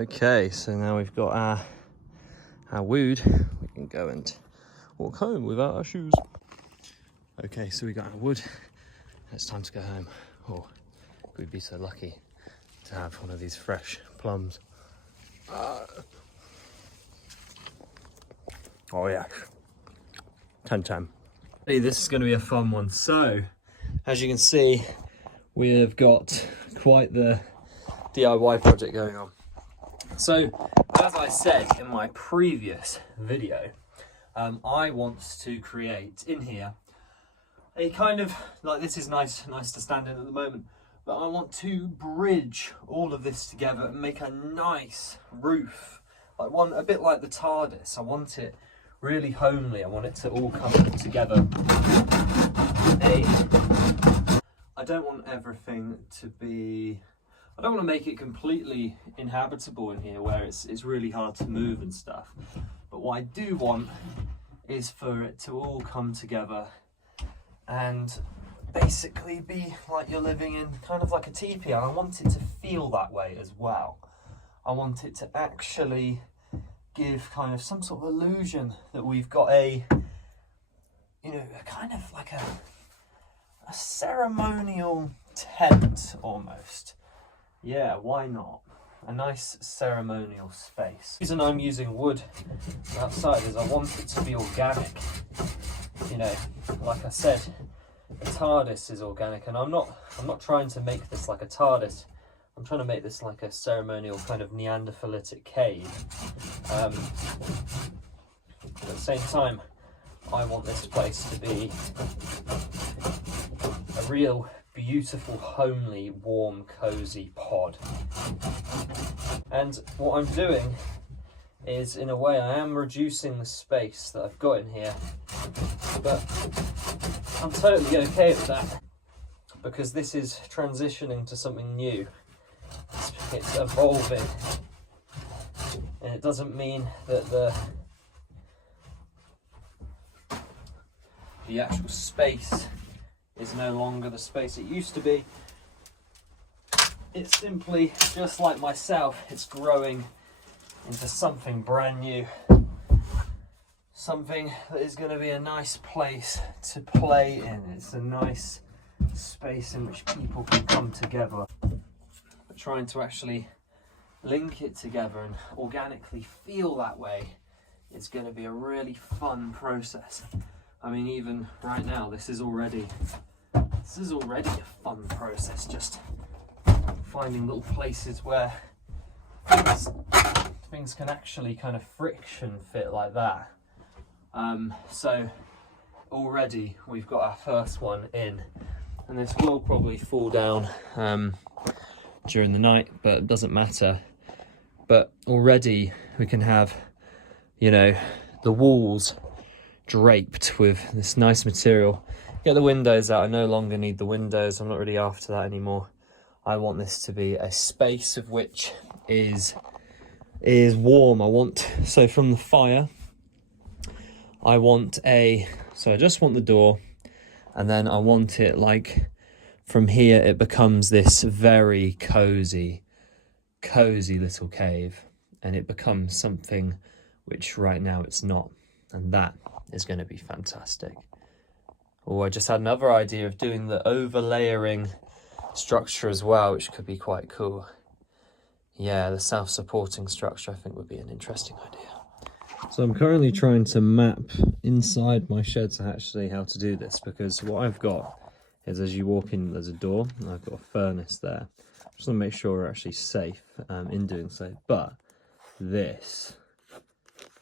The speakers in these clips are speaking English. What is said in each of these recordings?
Okay, so now we've got our wood. We can go and walk home without our shoes. Okay, so we got our wood. It's time to go home. Oh, we'd be so lucky to have one of these fresh plums. Oh yeah, 10-10. Hey, this is going to be a fun one. So, as you can see, we have got quite the DIY project going on. So, as I said in my previous video, I want to create in here a kind of, like, this is nice to stand in at the moment, but I want to bridge all of this together and make a nice roof, like one a bit like the TARDIS. I want it really homely. I want it to all come together. I don't want everything to be, I don't want to make it completely inhabitable in here where it's really hard to move and stuff. But what I do want is for it to all come together and basically be like you're living in kind of like a teepee. And I want it to feel that way as well. I want it to actually give kind of some sort of illusion that we've got a, you know, a kind of like a ceremonial tent almost. Yeah, why not? A nice ceremonial space. The reason I'm using wood outside is I want it to be organic. You know, like I said, the TARDIS is organic, and I'm not trying to make this like a TARDIS. I'm trying to make this like a ceremonial kind of Neanderthalitic cave. At the same time, I want this place to be a real beautiful, homely, warm, cozy pod. And what I'm doing is, in a way, I am reducing the space that I've got in here, but I'm totally okay with that because this is transitioning to something new. It's evolving, and it doesn't mean that the actual space is no longer the space it used to be. It's simply, just like myself, it's growing into something brand new. Something that is going to be a nice place to play in. It's a nice space in which people can come together. But trying to actually link it together and organically feel that way is going to be a really fun process. I mean, even right now, this is already a fun process, just finding little places where things can actually kind of friction fit like that. So already we've got our first one in, and this will probably fall down during the night, but it doesn't matter. But already we can have, you know, the walls draped with this nice material. Get the windows out. I no longer need the windows. I'm not really after that anymore. I want this to be a space of which is warm. So from the fire, I just want the door, and then I want it like from here it becomes this very cozy little cave, and it becomes something which right now it's not, and that is going to be fantastic. Oh, I just had another idea of doing the overlayering structure as well, which could be quite cool. Yeah, the self-supporting structure I think would be an interesting idea. So I'm currently trying to map inside my sheds actually how to do this, because what I've got is, as you walk in, there's a door, and I've got a furnace there. I just want to make sure we're actually safe in doing so. But this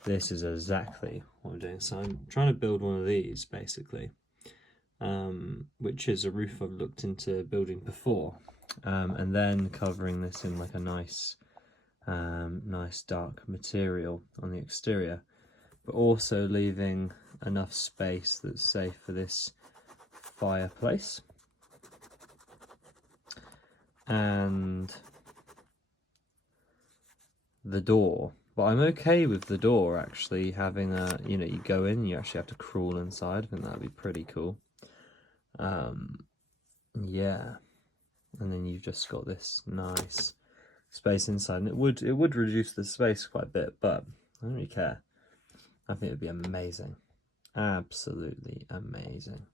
is exactly what I'm doing. So I'm trying to build one of these basically, which is a roof I've looked into building before, and then covering this in like a nice dark material on the exterior, but also leaving enough space that's safe for this fireplace and the door. But I'm okay with the door actually having a, you know, you go in, you actually have to crawl inside. I think that'd be pretty cool. Yeah, and then you've just got this nice space inside, and it would reduce the space quite a bit, but I don't really care. I think it would be amazing, absolutely amazing.